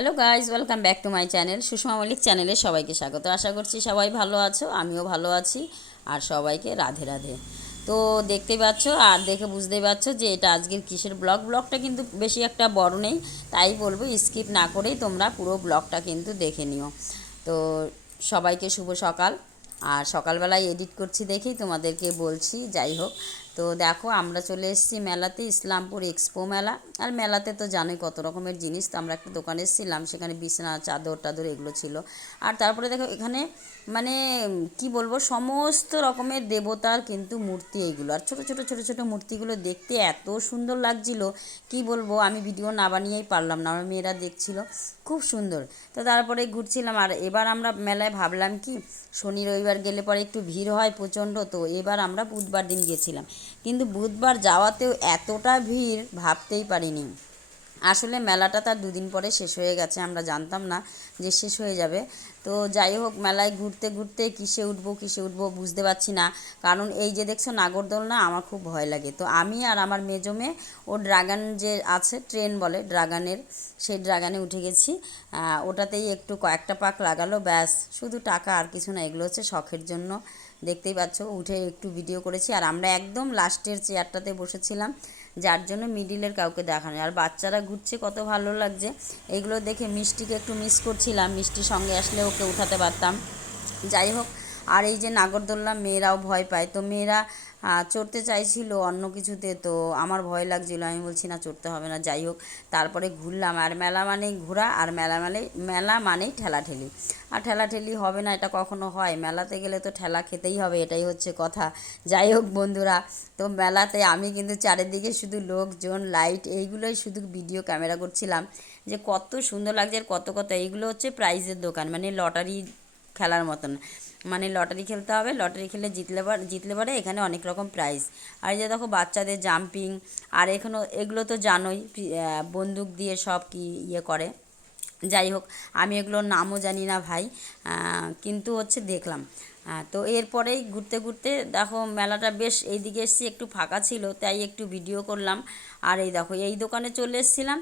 Hello guys, welcome back to my channel. Sushma Mallick চ্যানেলে সবাইকে স্বাগত। আশা করছি সবাই ভালো আছো, আমিও ভালো আছি। আর সবাইকে রাধে রাধে। তো দেখতেই পাচ্ছ আর দেখে বুঝতেই পারছো যে এটা আজকের কিসের ব্লগটা কিন্তু বেশি একটা বড় নেই, তাই বলবো স্কিপ না করেই তোমরা পুরো ব্লগটা কিন্তু দেখে নিও। তো সবাইকে শুভ সকাল। আর সকালবেলায় এডিট করছি দেখেই তোমাদেরকে বলছি। যাই হোক, তো দেখো আমরা চলে এসেছি মেলাতে, ইসলামপুর এক্সপো মেলা। আর মেলাতে তো জানোই কত রকমের জিনিস। তো আমরা একটা দোকানে এসেছিলাম, সেখানে বিছানা চাদর টাদর এগুলো ছিল। আর তারপরে দেখো এখানে মানে কি বলবো, সমস্ত রকমের দেবতার কিন্তু মূর্তি এইগুলো। আর ছোটো ছোটো ছোটো ছোটো মূর্তিগুলো দেখতে এত সুন্দর লাগছিল, কি বলবো, আমি ভিডিও না বানিয়েই পারলাম না, আমার মেয়েরা দেখছিল, খুব সুন্দর। তো তারপরে ঘুরছিলাম। আর এবার আমরা মেলায় ভাবলাম কি, শনি রবিবার গেলে পরে একটু ভিড় হয় প্রচণ্ড, তো এবার আমরা বুধবার দিন গিয়েছিলাম। কিন্তু বুধবার যাওয়াতেও এতটা ভিড় ভাবতেই পারিনি। আসলে মেলাটা তার দুদিন পরে শেষ হয়ে গেছে, আমরা জানতাম না যে শেষ হয়ে যাবে। তো যাই হোক, মেলায় ঘুরতে ঘুরতে কিসে উঠবো বুঝতে পারছি না। কারণ এই যে দেখছো নাগরদোলনা, আমার খুব ভয় লাগে। তো আমি আর আমার মেজো মেয়ে ও ড্রাগন যে আছে, ট্রেন বলে ড্রাগনের, সেই ড্রাগনে উঠে গেছি। ওটাতেই একটু কয়েকটা পাক লাগালো, ব্যাস, শুধু টাকা আর কিছু না। এগুলো হচ্ছে শখের জন্য। দেখতেই পাচ্ছ, উঠে একটু ভিডিও করেছি। আর আমরা একদম লাস্টের চেয়ারটাতে বসেছিলাম, যার জন্য মিডিলের কাউকে দেখানো। আর বাচ্চারা ঘুরছে, কত ভালো লাগছে। এইগুলো দেখে মিষ্টিকে একটু মিস করছিলাম, মিষ্টির সঙ্গে আসলে ওকে উঠাতে পারতাম। যাই হোক, আর এই যে নাগরদোল্লা মেয়েরাও ভয় পায়, তো মেয়েরা চড়তে চাইছিল অন্য কিছুতে, তো আমার ভয় লাগছিল, আমি বলছি না চড়তে হবে না। যাই হোক, তারপরে ঘুরলাম। আর মেলা মানেই ঘোরা, আর মেলা মানেই ঠেলাঠেলি। আর ঠেলাঠেলি হবে না এটা কখনো হয়? মেলাতে গেলে তো ঠেলা খেতেই হবে, এটাই হচ্ছে কথা। যাই হোক বন্ধুরা, তো মেলাতে আমি কিন্তু চারিদিকে শুধু লোকজন, লাইট, এইগুলোই শুধু ভিডিও ক্যামেরা করছিলাম যে কত সুন্দর লাগছে। আর কত কত এইগুলো হচ্ছে প্রাইজের দোকান, মানে লটারি খেলার মতন। মানে লটারি খেলতে হবে, লটারি খেলে জিতলে পারে এখানে অনেক রকম প্রাইজ। আর এই যে দেখো বাচ্চাদের জাম্পিং, আর এগুলো তো জানোই বন্দুক দিয়ে সব কি ইয়ে করে। যাই হোক, আমি এগুলোর নামও জানি না ভাই, কিন্তু হচ্ছে দেখলাম। তো এরপরেই ঘুরতে ঘুরতে দেখো মেলাটা বেশ, এইদিকে এসেছি একটু ফাঁকা ছিল, তাই একটু ভিডিও করলাম। আর এই দেখো এই দোকানে চলে এসেছিলাম,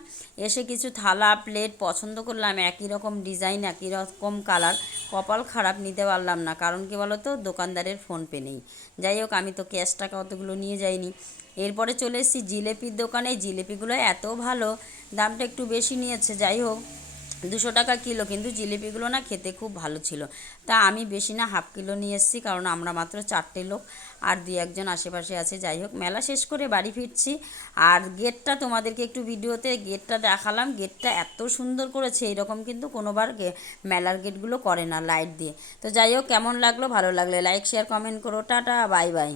এসে কিছু থালা প্লেট পছন্দ করলাম, একই রকম ডিজাইন একই রকম কালার। কপাল খারাপ, নিতে পারলাম না, কারণ কি বলো তো, দোকানদারের ফোনপে নেই। যাই হোক, আমি তো ক্যাশ টাকা অতগুলো নিয়ে যাইনি। এরপরে চলে এসেছি জিলেপির দোকানে। জিলেপিগুলো এত ভালো, দামটা একটু বেশি নিয়েছে। যাই হোক, 200 টাকা কিলো, কিন্তু জিলিপিগুলো না খেতে খুব ভালো ছিল। তা আমি বেশি না, হাফ কিলো নিয়ে এসেছি, কারণ আমরা মাত্র 4টে লোক, আর 2-1জন আশেপাশে আছে। যাই হোক, মেলা শেষ করে বাড়ি ফিরছি। আর গেটটা তোমাদেরকে একটু ভিডিওতে গেটটা দেখালাম, গেটটা এত সুন্দর করেছে, এরকম কিন্তু কোনোবার মেলার গেটগুলো করে না লাইট দিয়ে। তো যাই হোক, কেমন লাগলো, ভালো লাগলে লাইক শেয়ার কমেন্ট করো। Tata, bye bye.